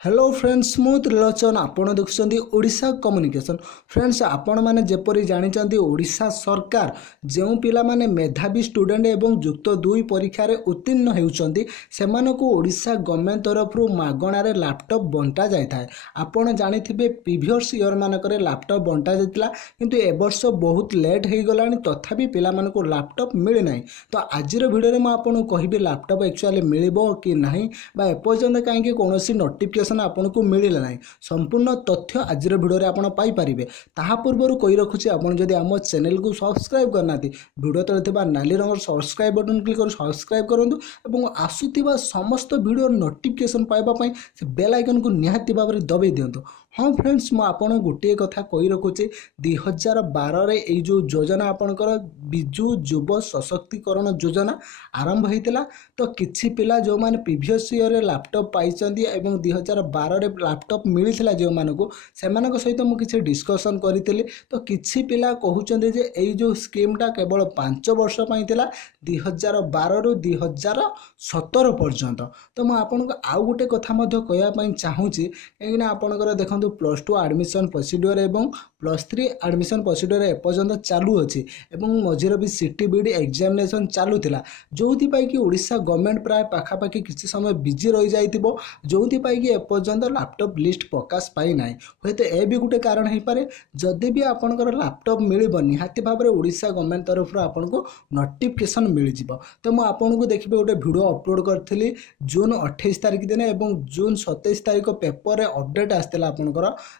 Hello friends मु त्रिलोचन आपण देखुं Odisha communication friends आपण मैंने जपरी जानते ओडिशा सरकार जो पिला माने मेधावी स्टूडेंट एवं युक्त 2 परीक्षा उत्तीर्ण होती से ओडिशा गवर्नमेंट तरफ मागणार लैपटॉप बंटा जाए। आपण जानिथिबे प्रीवियस ईयर मानकर लैपटॉप बंटा जाइतिला किंतु ए वर्ष बहुत लेट हो गलानी तथापि पिला मानको लैपटॉप मिली नाही। तो आजिर वीडियो में आपको कहबी लैपटॉप एक्चुअली मिलिबो कि नहीं बा एपर्यंत कहीं कौन नोटिफिकेशन आपको मिलला ना संपूर्ण तथ्य आज भिडियो आपन पाई परिबे। ताहा पूर्व कही रखुची आपन जदि आम चैनल को सब्सक्राइब करना वीडियो तले थिबा नाली रंग सब्सक्राइब बटन क्लिक कर सब्सक्राइब करंतु एवं आसुथिबा समस्त वीडियो नोटिफिकेशन पाइबा पई से बेल आइकन को निहाती भाव में दबाई दियंतु। हाँ फ्रेंड्स मु आपन गोटे कथा कही रखुची 2012 रे ए जो योजना आपनकर बिजु युव सशक्तिकरण योजना आरंभ होता तो किछि पिला जो माने प्रीवियस ईयर रे लैपटॉप पाइचंदी एवं 2012 रे लैपटॉप मिलथिला जो मानको सेमानक सहित मु किछि डिस्कशन करितली तो किछि पिला कहउचंदी जे ए जो स्कीमटा केवल 5 वर्ष पई थिला 2012 रु 2017 पर्यंत। तो मु आपनको आउ गोटे कथा मध्ये कहया पई चाहूची कि आपनकर देखंतु +2 एडमिशन प्रोसीड्यूर एवं +3 एडमिशन प्रोसीड्यूर एपर्यंत चालू अच्छी एवं मझिर भी सिटी बीडी एग्जामिनेशन चलूला जो कि ओडिशा गवर्नमेंट प्राय पाखापाखि किसी समय बिजी रही जाइतिबो जो कि एपर्यंत लैपटॉप लिस्ट प्रकाश पाई ना हे तो ए भी गोटे कारण हो पारे जदि भी आपनकर लैपटॉप मिलिबो निहाती भाव में ओडिशा गवर्नमेंट तरफ आपको नोटिफिकेशन मिल जिवो। तो मु आपनको देखिबे गोटे वीडियो अपलोड करथिली जून 28 तारिख दिन एवं जून 27 तारिख पेपर रे अपडेट आस्तेला आपनकर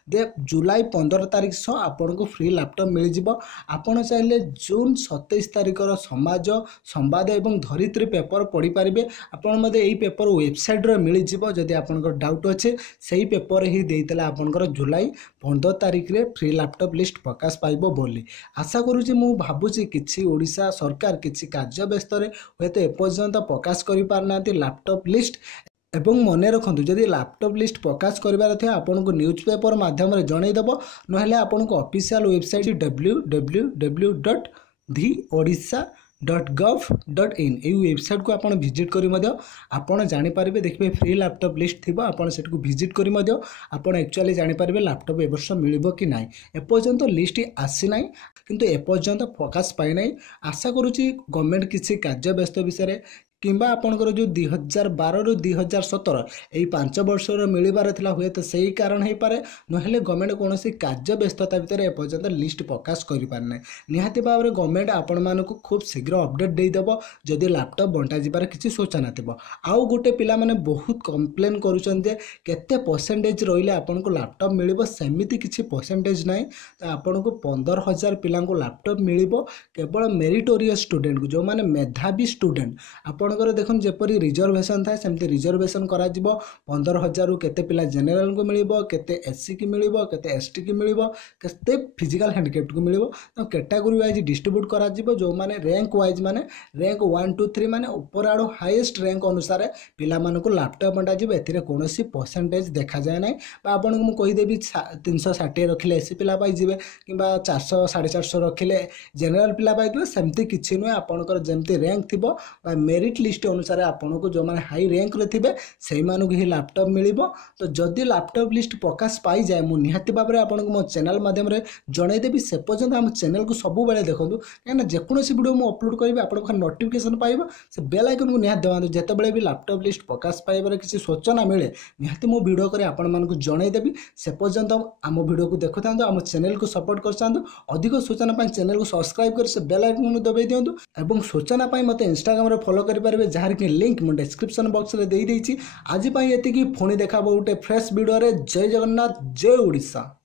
दे जुलाई 15 तारिख सह आपनको फ्री लैपटॉप मिल जिवो। आपण चाहिले जून 27 तारिख समाज संवाद एवं धरित्री पेपर पढ़ी पारे आपण मते एई पेपर वेबसाइट रे मिल जिवो। जदि आपनकर डाउट अच्छे सही पेपर ही देइतला आपनकर जुलाई 15 तारिख रे फ्री लैपटॉप लिस्ट प्रकाश पाइबो बोली आशा करूची। मु भाबुची किछि ओडिशा सरकार किछि कार्य व्यस्त रे हेतु एपर्यंत प्रकाश करि पारनाती लैपटॉप लिस्ट एवं मन रखु जदि लैपटॉप लिस्ट प्रकाश करार थे आपन को न्यूज पेपर माध्यम जनईदेव ना आपन को ऑफिशियल वेबसाइट www.theodisha.gov.in ये वेबसाइट को आपन विजिट करी आपन जानि पारिबे देखिबे फ्री लैपटॉप लिस्ट थिबो आपन सेट को विजिट करी आपन एक्चुअली जानि पारिबे लैपटॉप ए वर्ष मिलिबो कि नाही। एपर्यंत लिस्ट आसी नाही किंतु एपर्यंत प्रकाश पाई नाही। आशा करूची गवर्नमेंट किसी कार्य व्यस्त विषय किंबा आपनकर जो 2012 रु 2017 यही 5 वर्षर मिलबार थिला हुए तो सही कारण हो पारे नहेले गवर्नमेंट कौन कार्य व्यस्तता भितर एपर्यंत लिस्ट प्रकाश करि पार नै। निहाती भाव में गवर्नमेंट आपण मानक खूब शीघ्र अपडेट देदेव जदि लैपटॉप बंटा जिबार किसी सूचना थिबो। आउ गोटे पिला माने बहुत कंप्लेन करूछन जे केते परसेंटेज रहिले आपन को लैपटॉप मिलिबो सेमिति किछि परसेंटेज नै। तो आपन को 15,000 पिला को लैपटॉप मिलिबो केवल मेरिटोरियस स्टूडेंट को जो माने मेधावी स्टूडेंट आपन देखो जपरी रिजर्वेशन था सेमती रिजर्वेशन करा 15,000 रु केते पिला जनरल को मिलिबो केते एससी की मिलिबो केते एसटी की मिलिबो केते फिजिकल हैंडिकैप्ड को मिलिबो। तो कैटेगरी वाइज डिस्ट्रीब्यूट करा जो माने रैंक वाइज माने रैंक 1 2 3 माने ऊपर आड़ो हाईएस्ट रैंक अनुसार पिला मानको लैपटॉप बंटा जिवो। एथिरे कोनोसी परसेंटेज देखा जाय नै बा आपन को कहि देबी 360 रखिले एससी पिला पाई जिवे किबा 400 450 रखिले जनरल पिला पाई जिवे सेमती किछि नै। आपनकर जेमती रैंक थिबो बा मेरिट लिस्ट अनुसार आपन को जो माने हाई रैंक रे थिबे सेही मानु ही लैपटॉप मिलिबो। तो जदि लैपटॉप लिस्ट प्रकाश पाई जाए मु निहाती भाव में आपन को मो चैनल माध्यम रे जणै देबी। से पर्यंत हम चैनल को सब बेले देखंतु काना जे कोनोसी वीडियो मु अपलोड करबी आपन को नोटिफिकेशन पाइबो से बेल आइकन को निहाती दबांतु जेते बेले भी लैपटॉप लिस्ट प्रकाश पाइबार किसी सूचना मिले निहाती मु वीडियो करे आपन मान को जणै देबी। से पर्यंत हम वीडियो को देखुथांतु हम चैनल को सपोर्ट करछांतु अधिक सूचना पाई चैनल को सब्सक्राइब कर से बेल आइकन को दबाई दियंतु एवं सूचना पाई मते इंस्टाग्राम रे फॉलो करि पारे जार कि लिंक मु डिस्क्रिप्शन बॉक्स रे देई देछि। आज पाई एतिकी फोनी देखाबो उटे फ्रेश वीडियो रे। जय जगन्नाथ जय ओडिशा।